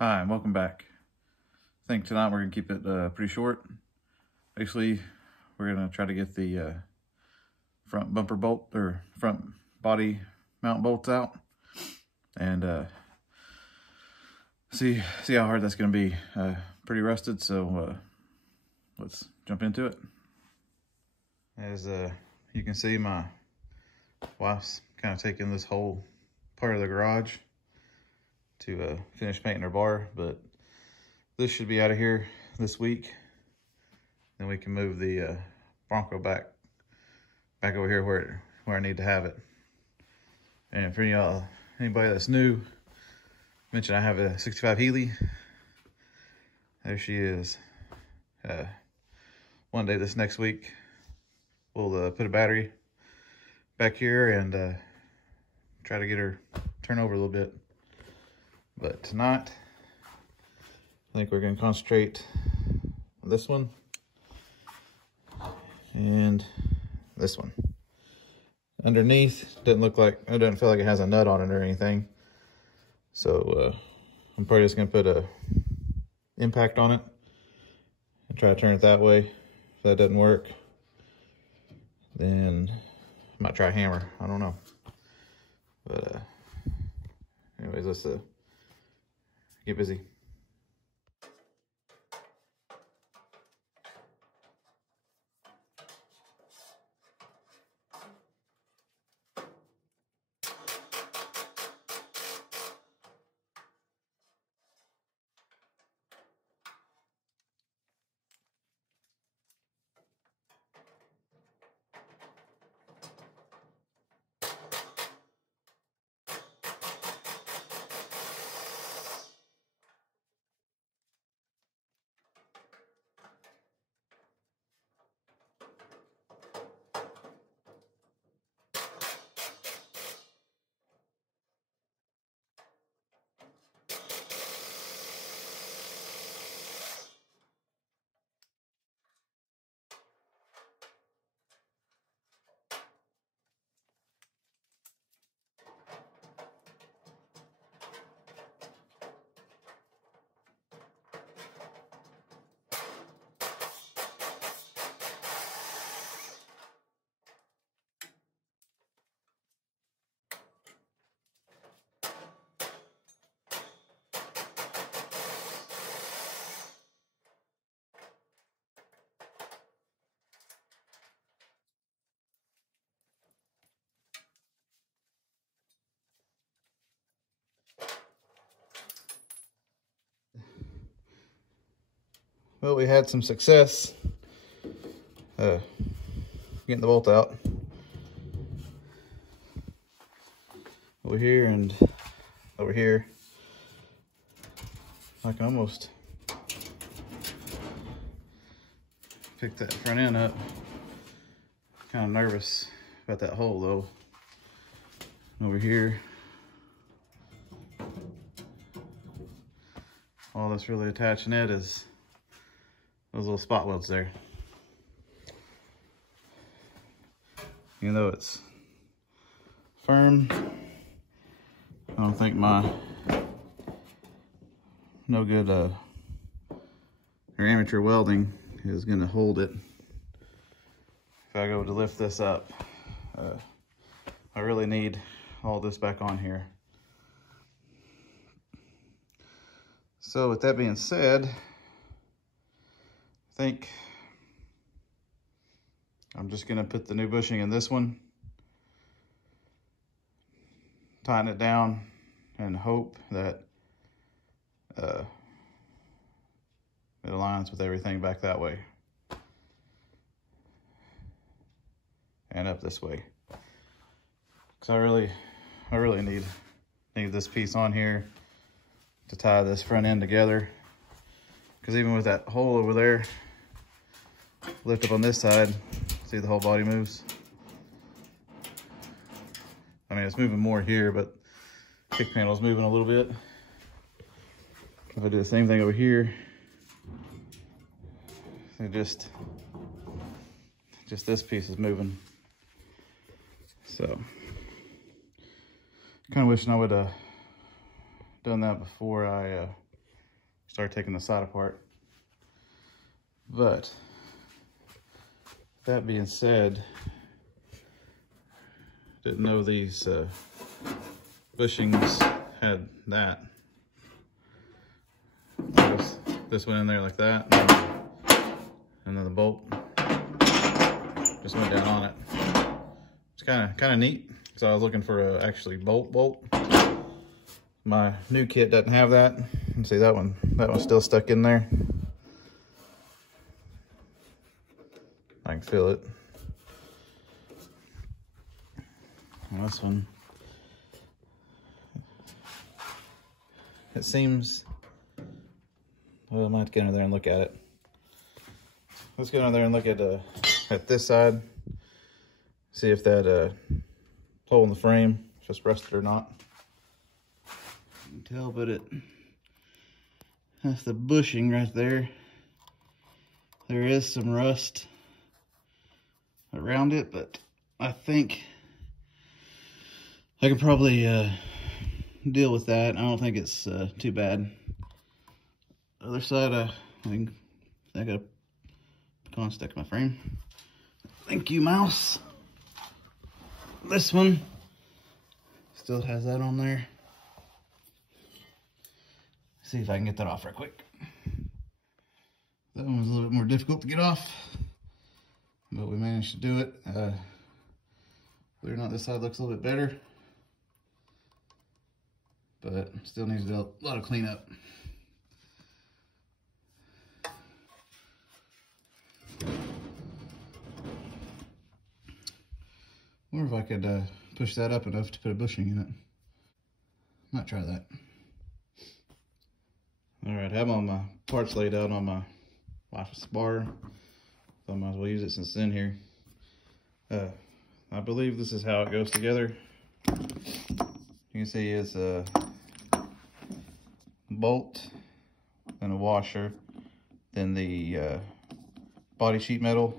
Hi, and welcome back. I think tonight we're going to keep it pretty short. Basically, we're going to try to get the front bumper bolt or front body mount bolts out and see how hard that's going to be. Pretty rusted, so let's jump into it. As you can see, my wife's kind of taking this whole part of the garage to finish painting her bar, but this should be out of here this week. Then we can move the Bronco back over here where I need to have it. And for anybody that's new, mention I have a 65 Healy. There she is. One day this next week, we'll put a battery back here and try to get her turn over a little bit. But tonight, I think we're going to concentrate on this one and this one. Underneath, it doesn't feel like it has a nut on it or anything. So I'm probably just going to put a impact on it and try to turn it that way. If that doesn't work, then I might try a hammer. I don't know. But anyways, let's get busy. Well, we had some success getting the bolt out over here and over here. I can almost pick that front end up. Kind of nervous about that hole though. Over here, all that's really attaching it is those little spot welds there. Even though it's firm, I don't think my no good or amateur welding is gonna hold it. If I go to lift this up, I really need all this back on here. So with that being said, I think I'm just gonna put the new bushing in this one, tighten it down, and hope that it aligns with everything back that way and up this way. Because I really need this piece on here to tie this front end together. Because even with that hole over there, lift up on this side, see the whole body moves. I mean, it's moving more here, but kick panel's moving a little bit. If I do the same thing over here, just this piece is moving. So, kind of wishing I would have done that before I start taking the side apart. But that being said, didn't know these bushings had that. This went in there like that, and then the bolt just went down on it. It's kind of neat, because I was looking for a actually bolt. My new kit doesn't have that. You see that one's still stuck in there. I can feel it. And this one, it seems, well, I might get under there and look at it. Let's get under there and look at this side. See if that hole in the frame just rusted or not. You can tell, but that's the bushing right there. There is some rust around it, but I think I can probably deal with that. I don't think it's too bad. Other side, I think I got a pecan stuck in my frame. Thank you, mouse. This one still has that on there. See if I can get that off real quick. That one was a little bit more difficult to get off, but we managed to do it. Believe it or not, this side looks a little bit better, but still needs a lot of cleanup. Wonder if I could push that up enough to put a bushing in it. Might try that. All right, I have all my parts laid out on my wife's bar, so I might as well use it since it's in here. I believe this is how it goes together. You can see it's a bolt, then a washer, then the body sheet metal,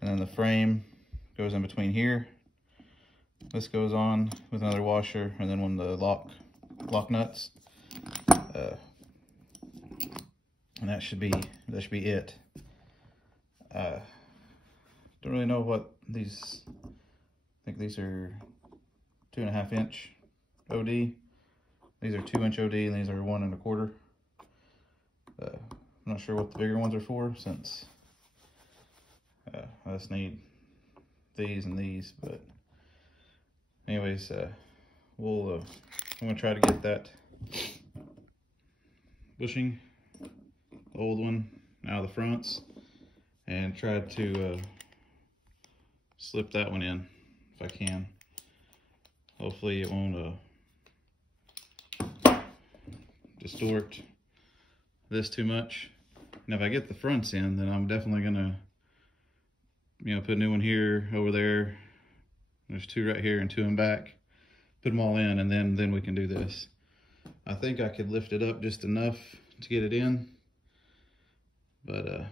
and then the frame goes in between here. This goes on with another washer, and then one of the lock nuts. And that should be it. Don't really know what these, I think these are 2.5 inch OD. These are 2 inch OD, and these are 1 1/4. I'm not sure what the bigger ones are for, since I just need these and these. But anyways, I'm gonna try to get that bushing, the old one, out of the fronts, and try to slip that one in if I can. Hopefully it won't distort this too much. And if I get the fronts in, then I'm definitely gonna, put a new one here, over there. There's 2 right here and 2 in back. Put them all in, and then we can do this. I think I could lift it up just enough to get it in, but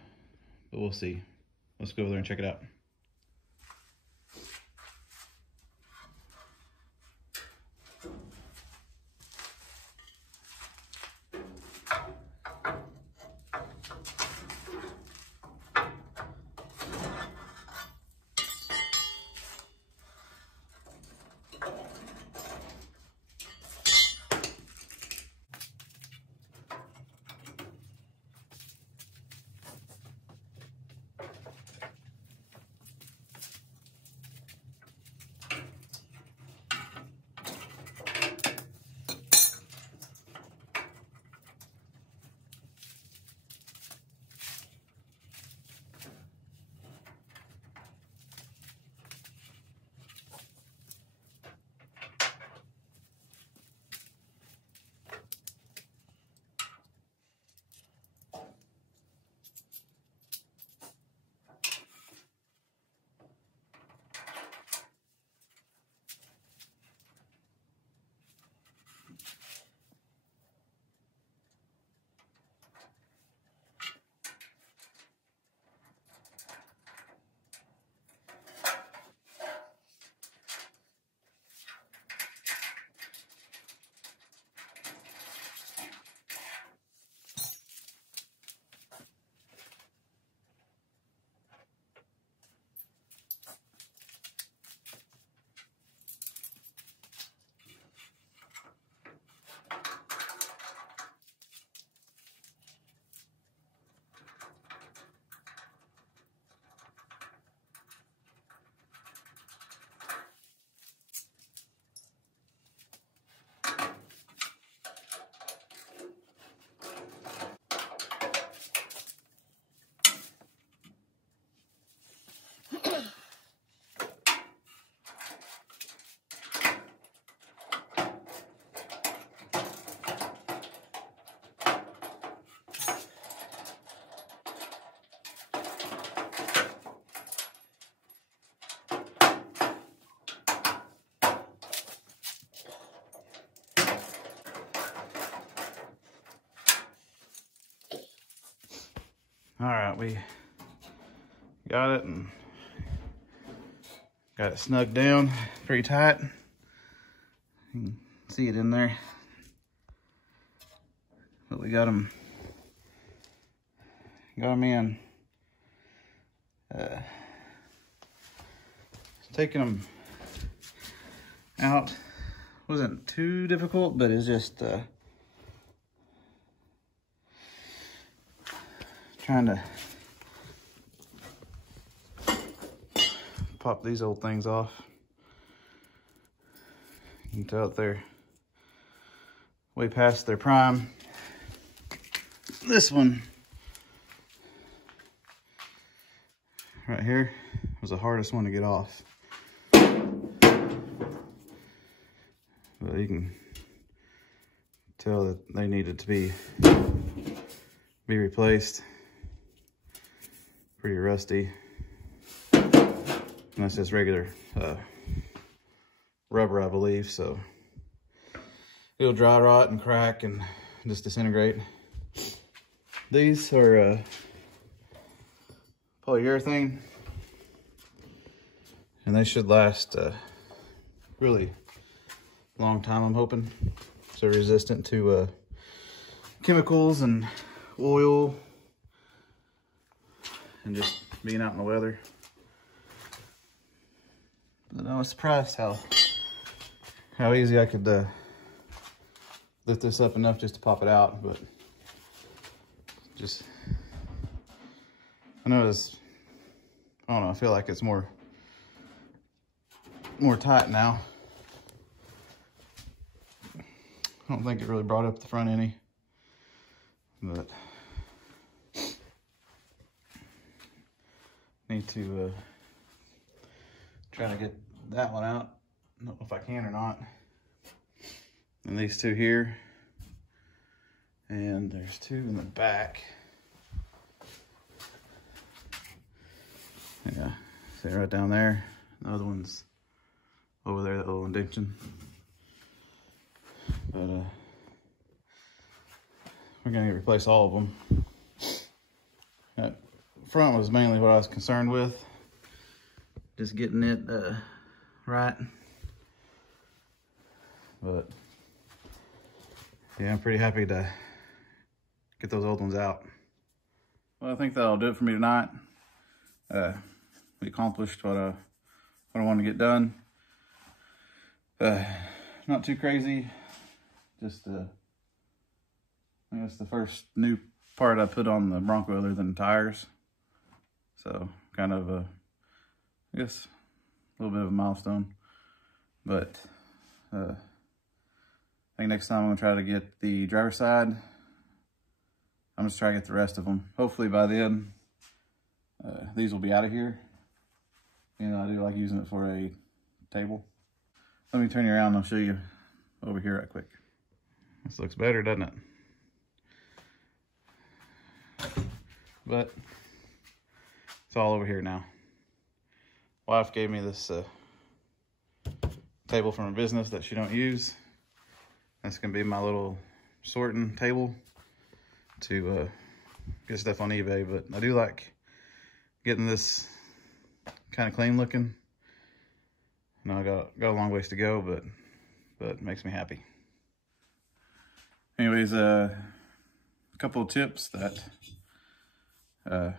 we'll see. Let's go over there and check it out. All right, we got it and got it snugged down pretty tight. You can see it in there. But we got them in. Taking them out wasn't too difficult, but it's just trying to pop these old things off. You can tell that they're way past their prime. This one right here was the hardest one to get off. But you can tell that they needed to be replaced. Pretty rusty. And that's just regular rubber, I believe, so it'll dry rot and crack and just disintegrate. These are polyurethane, and they should last a really long time, I'm hoping. So resistant to chemicals and oil and just being out in the weather. But I was surprised how easy I could lift this up enough just to pop it out, but just, I know it's, I don't know, I feel like it's more tight now. I don't think it really brought up the front any, but need to try to get that one out. I don't know if I can or not. And these two here, and there's two in the back. Yeah, see right down there. The other one's over there, that little indentation. But we're gonna replace all of them. That front was mainly what I was concerned with, just getting it right. But yeah, I'm pretty happy to get those old ones out. Well, I think that'll do it for me tonight. We accomplished what I wanted to get done. Not too crazy. Just, I think it's the first new part I put on the Bronco other than tires. So, kind of I guess, a little bit of a milestone. But, I think next time I'm gonna try to get the driver's side. I'm just trying to get the rest of them. Hopefully by then, these will be out of here. You know, I do like using it for a table. Let me turn you around and I'll show you over here right quick. This looks better, doesn't it? But it's all over here now. Wife gave me this table from a business that she don't use. That's gonna be my little sorting table to get stuff on eBay. But I do like getting this kind of clean looking. You know, I got a long ways to go, but it makes me happy. Anyways, a couple of tips that I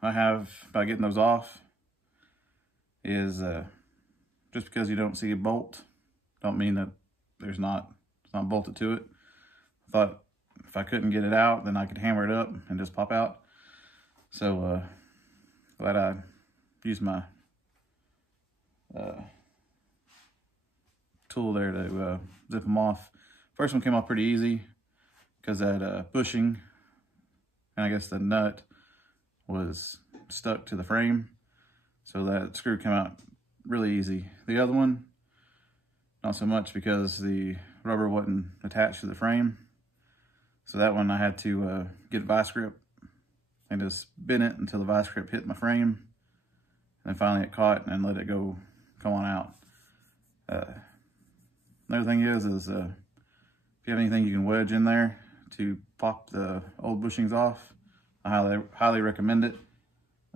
have by getting those off is just because you don't see a bolt, don't mean that it's not bolted to it. I thought if I couldn't get it out, then I could hammer it up and just pop out. So glad I used my tool there to zip them off. First one came off pretty easy because that bushing, and I guess the nut was stuck to the frame, so that screw came out really easy. The other one, not so much because the rubber wasn't attached to the frame. So that one I had to get a vice grip and just bend it until the vice grip hit my frame. And then finally it caught and let it go, come on out. Another thing is if you have anything you can wedge in there to pop the old bushings off, I highly recommend it.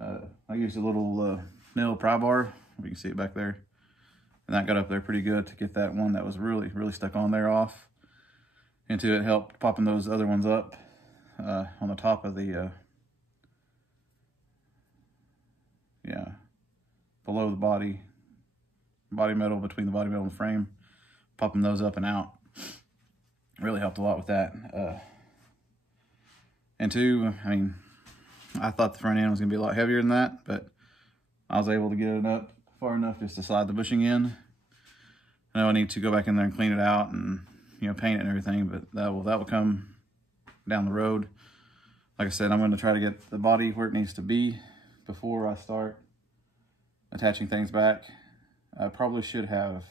I used a little nail pry bar. You can see it back there. And that got up there pretty good to get that one that was really stuck on there off. And to it helped popping those other ones up on the top of the, below the body metal, between the body metal and the frame, popping those up and out. Really helped a lot with that. And two, I mean, I thought the front end was gonna be a lot heavier than that, but I was able to get it up far enough just to slide the bushing in. I know I need to go back in there and clean it out and, you know, paint it and everything, but that will come down the road. Like I said, I'm going to try to get the body where it needs to be before I start attaching things back. I probably should have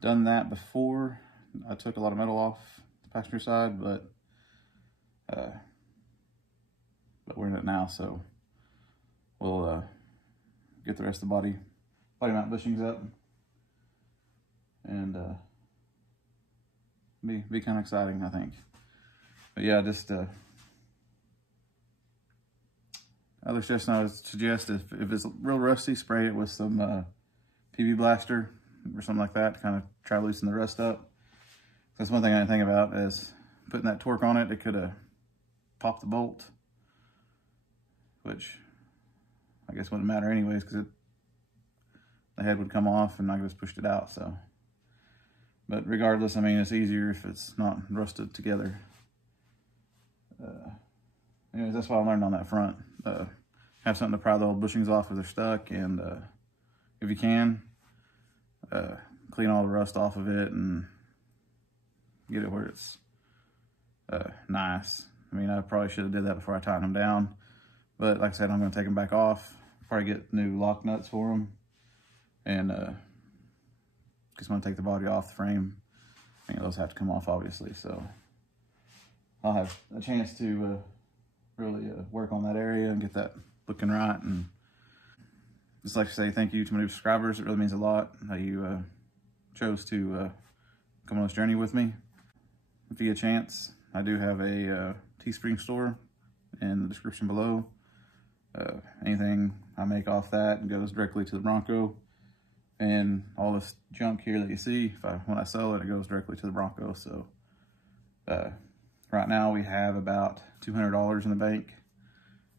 done that before I took a lot of metal off the passenger side, but we're in it now, so we'll get the rest of the body mount bushings up, and be kind of exciting, I think. But yeah, just other suggestion I would suggest, if it's real rusty, spray it with some PB Blaster or something like that to kind of try to loosen the rust up. That's one thing I didn't think about, is putting that torque on it. It could have popped the bolt, which I guess wouldn't matter anyways, because the head would come off and I just pushed it out. So, but regardless, I mean, it's easier if it's not rusted together. Anyways, that's what I learned on that front. Have something to pry the old bushings off if they're stuck, and if you can, clean all the rust off of it and get it where it's nice. I mean, I probably should have did that before I tightened them down, but like I said, I'm going to take them back off, probably get new lock nuts for them, and just want to take the body off the frame. I think those have to come off, obviously, so I'll have a chance to really work on that area and get that looking right. And just like to say thank you to my new subscribers. It really means a lot that you chose to come on this journey with me. If you get a chance, I do have a Teespring store in the description below. Anything I make off that goes directly to the Bronco, and all this junk here that you see, when I sell it, it goes directly to the Bronco. So right now we have about $200 in the bank,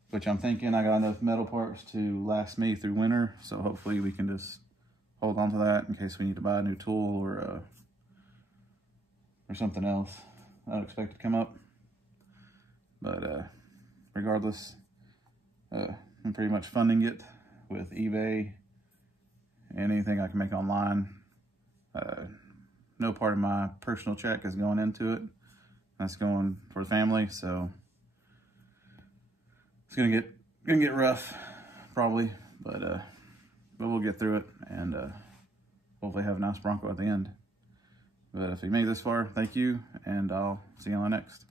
which I'm thinking I got enough metal parts to last me through winter. So hopefully we can just hold on to that in case we need to buy a new tool or something else unexpected come up. But regardless, I'm pretty much funding it with eBay and anything I can make online. No part of my personal check is going into it. That's going for the family, so it's gonna get rough, probably, but we'll get through it, and hopefully have a nice Bronco at the end. But if you made it this far, thank you, and I'll see you on the next.